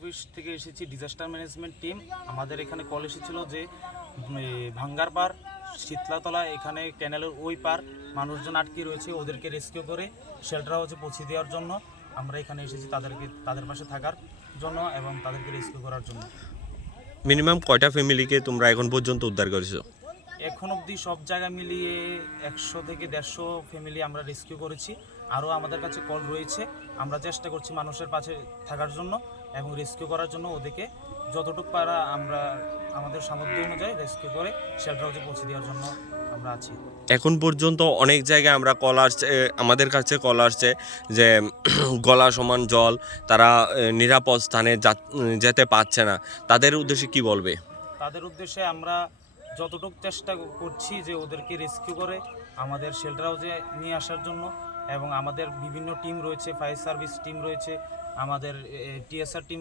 Office থেকে এসেছি, disaster management team. আমাদের এখানে কল এসেছিল যে ভাঙ্গারপাড় শীতলাতলা এখানে ক্যানেলের ওই পার মানুষজন আটকে রয়েছে, ওদেরকে রেস্কিউ করে শেল্টার হাউসে পৌঁছে দেওয়ার জন্য আমরা এখানে এসেছি, তাদের পাশে থাকার জন্য এবং তাদেরকে রেস্কিউ করার জন্য। মিনিমাম কয়টা ফ্যামিলিকে তোমরা এখন পর্যন্ত উদ্ধার করেছো? এখন অবধি সব জায়গা মিলিয়ে 100 থেকে 150 ফ্যামিলি আমরা রেস্কিউ করেছি। আরও আমাদের কাছে কল রয়েছে, আমরা চেষ্টা করছি মানুষের পাশে থাকার জন্য এবং রেস্কিউ করার জন্য। ওদেরকে যতটুকু পারা আমরা আমাদের সামর্থ্য অনুযায়ী রেস্কিউ করে শেল্টার হাউসে পৌঁছে দেওয়ার জন্য আমরা আছি। এখন পর্যন্ত অনেক জায়গায় আমরা কল আসছে, আমাদের কাছে কল আসছে যে গলা সমান জল, তারা নিরাপদ স্থানে যেতে পারছে না। তাদের উদ্দেশ্যে কি বলবে? তাদের উদ্দেশ্যে আমরা যতটুকু চেষ্টা করছি যে ওদেরকে রেস্কিউ করে আমাদের শেল্টার হাউসে নিয়ে আসার জন্য, এবং আমাদের বিভিন্ন টিম রয়েছে, ফায়ার সার্ভিস টিম রয়েছে, আমাদের টিএসআর টিম